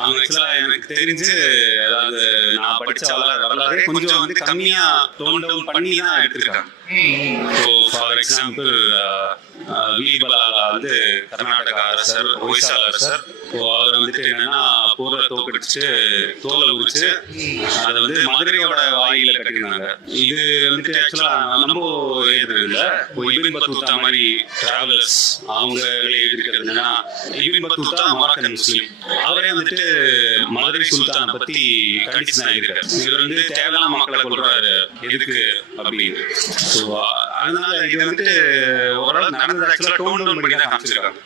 அவங்க ஆக்சுவலா எனக்கு தெரிஞ்சு அதாவது நான் படிச்ச வரலாறு கொஞ்சம் வந்து கம்மியா டோன் டவுன் பண்ணி தான் எடுத்திருக்காங்க. ஸோ ஃபார் எக்ஸாம்பிள் வீபலாலா வந்து கர்நாடக அரசர், ஒய்சால அரசர். அவர் வந்துட்டு என்னன்னா போரை தோக்கடிச்சு தோலை உரிச்சு அதை வந்து மதுரையோட வாயில கட்டினாங்க. இது வந்துட்டு ஆக்சுவலா நம்ம எழுதுறது இல்ல, இபின் பத்தூத்தா மாதிரி டிராவலர்ஸ் அவங்களே எழுதிருக்கிறது. என்னன்னா இபின் பத்தூத்தா மொராக்கன் முஸ்லீம், அவரே வந்துட்டு மதுரை சுல்தானை பத்தி கண்டிச்சு தான் எழுதிருக்காரு. இவர் வந்து தேவையான மக்களை கொள்றாரு எதுக்கு அப்படின்னு. ஸோ அதனால இது வந்துட்டு ஓரளவு நடந்தது. ஆக்சுவலா டோன் டவுன் பண்ணி தான் காமிச்சிருக்காங்க.